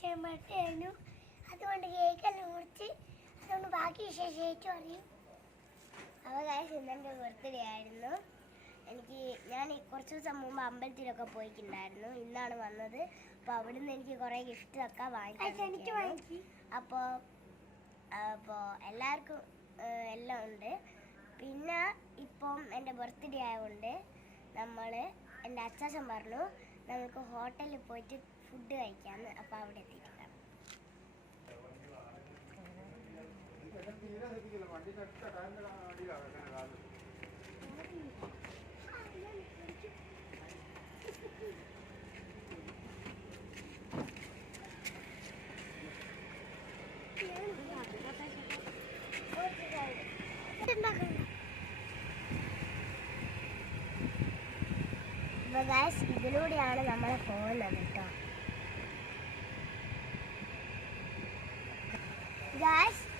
ചെയ്യാൻ പറ്റുമായിരുന്നു. അതുകൊണ്ട് കേക്കെല്ലാം മുറിച്ച് അതുകൊണ്ട് ബാക്കി വിശേഷിച്ചു അറിയും. അപ്പോൾ ഗൈസ് ഇന്നെൻ്റെ ബർത്ത്ഡേ ആയിരുന്നു. ഞാൻ കുറച്ച് ദിവസം മുമ്പ് അമ്പലത്തിലൊക്കെ പോയിട്ടുണ്ടായിരുന്നു. ഇന്നാണ് വന്നത്. അപ്പോൾ അവിടെ നിന്ന് എനിക്ക് കുറേ ഗിഫ്റ്റൊക്കെ വാങ്ങിച്ചു. അപ്പോൾ എല്ലാവർക്കും എല്ലാം ഉണ്ട്. പിന്നെ ഇപ്പം എൻ്റെ ബർത്ത്ഡേ ആയതുകൊണ്ട് എൻ്റെ അച്ചാച്ചൻ പറഞ്ഞു നമുക്ക് ഹോട്ടലിൽ പോയിട്ട് ഫുഡ് കഴിക്കാമെന്ന്. അപ്പോൾ അവിടെ എത്തിയിട്ടാണ്. ഇതിലൂടെയാണ് നമ്മൾ പോകുന്നത് കേട്ടോ.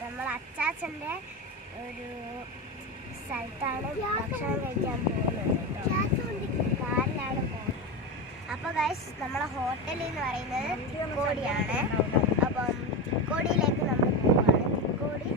നമ്മൾ അച്ചാച്ചൻ്റെ ഒരു സ്ഥലത്താണ് ഭക്ഷണം കഴിക്കാൻ പോകുന്നത് കേട്ടോ. കാറിലാണ് പോകുന്നത്. അപ്പോൾ ഗൈസ് നമ്മളെ ഹോട്ടൽ എന്ന് പറയുന്നത് തിക്കോടിയാണ്. അപ്പം തിക്കോടിയിലേക്ക് നമ്മൾ പോവുകയാണ്. തിക്കോടി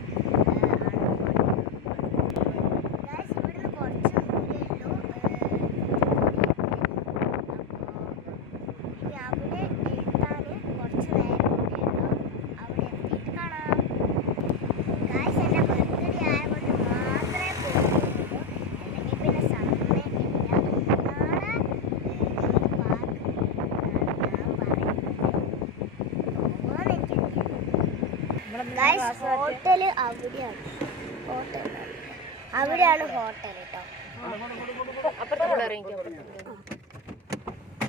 ഹോട്ടൽ അവിടെയാണ് ഹോട്ടൽ കേട്ടോ.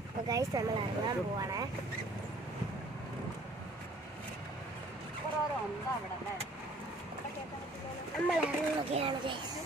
അപ്പോൾ ഗൈസ് നമ്മൾ ഇറങ്ങാൻ പോവാണ്. നമ്മൾ ഇറങ്ങുകയാണ് ഗൈസ്.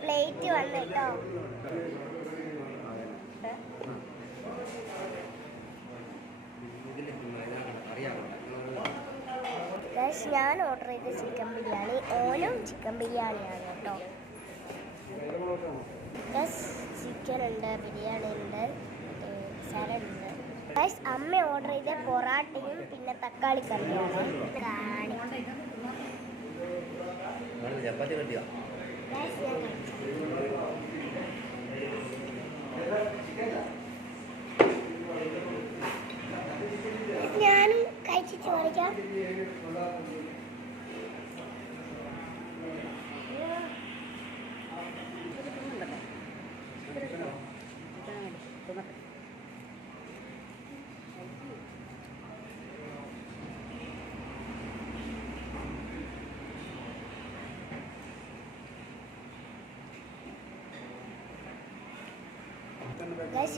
പ്ലേറ്റ് വന്നിട്ടോ. ഞാൻ ഓർഡർ ചെയ്ത ചിക്കൻ ബിരിയാണി, ഓനും ചിക്കൻ ബിരിയാണിയാണ് കേട്ടോ. ചിക്കൻ ഉണ്ട്, ബിരിയാണി ഉണ്ട്, സലാഡ് ഉണ്ട്. അമ്മ ഓർഡർ ചെയ്ത പൊറാട്ടയും പിന്നെ തക്കാളി കറിയാണ്. ഞാനും കഴിച്ചിട്ട് കളിക്കാം.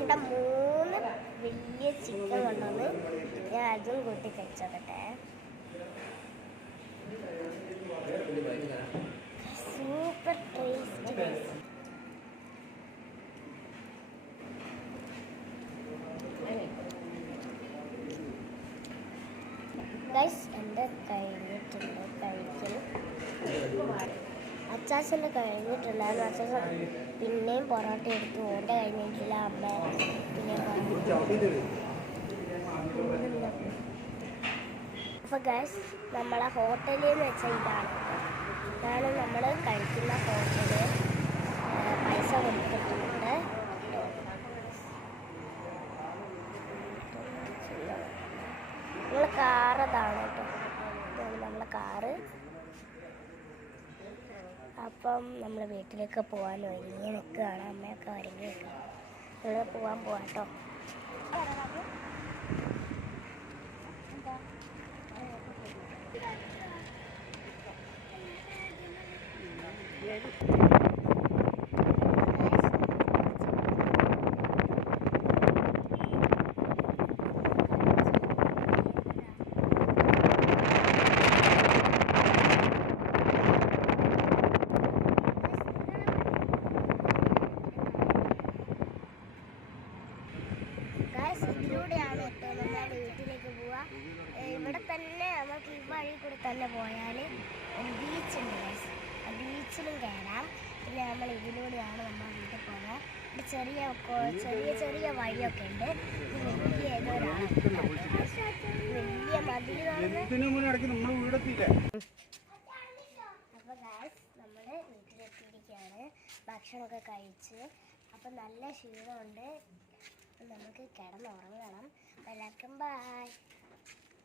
ഇവിടെ 3 വലിയ ചിക്കൻ കൊണ്ടുവന്ന് ഞാൻ അതും കൂട്ടി കഴിച്ചോട്ടെ. Super taste. ഗൈസ് എൻ്റെ കഴിഞ്ഞിട്ടുണ്ട് കഴിക്കൽ. അച്ചാച്ചൻ്റെ കഴിഞ്ഞിട്ടുണ്ടായിരുന്നു. അച്ചാച്ചൻ പിന്നെയും പൊറോട്ട എടുത്തു. ഓൻ്റെ കഴിഞ്ഞിട്ടില്ല. അമ്മ പിന്നെയും അപ്പോൾ ഗൈസ് നമ്മളെ ഹോട്ടലിൽ എന്ന് വെച്ചാൽ ഇതാണ് നമ്മൾ കഴിക്കുന്ന ഹോട്ടൽ. പൈസ കൊടുത്തിട്ടുണ്ട്. നമ്മൾ കാറതാണ് കേട്ടോ. നമ്മളെ കാറ്. അപ്പം നമ്മൾ വീട്ടിലേക്ക് പോകാൻ ഒരുങ്ങി നിൽക്കുകയാണ്. അമ്മയൊക്കെ ഒരുങ്ങി നിൽക്കുക. നമ്മൾ പോകാൻ പോവാം കേട്ടോ. ഗൈസ് ഇതിലൂടെയാണ് കേട്ടോ നമ്മൾ വീട്ടിലേക്ക് പോവുക. ഇവിടെ തന്നെ നമുക്ക് ഈ വഴി കൂടെ തന്നെ പോയാൽ ഒരു ബീച്ചുണ്ട് ഗൈസ്. ആ ബീച്ചിലും കയറാം. പിന്നെ നമ്മൾ ഇതിലൂടെയാണ് നമ്മൾ വീട്ടിൽ പോകുന്നത്. ഇവിടെ ചെറിയ ചെറിയ വഴിയൊക്കെ ഉണ്ട്. വലിയ ഏതോ വലിയ മതിൽ അപ്പോൾ ഗൈസ് നമ്മൾ വീട്ടിലെത്തിയിരിക്കുകയാണ്. ഭക്ഷണമൊക്കെ കഴിച്ച് അപ്പം നല്ല ക്ഷീണമുണ്ട്. നമുക്ക് കിടന്നുറങ്ങണം. എല്ലാവർക്കും ബൈ.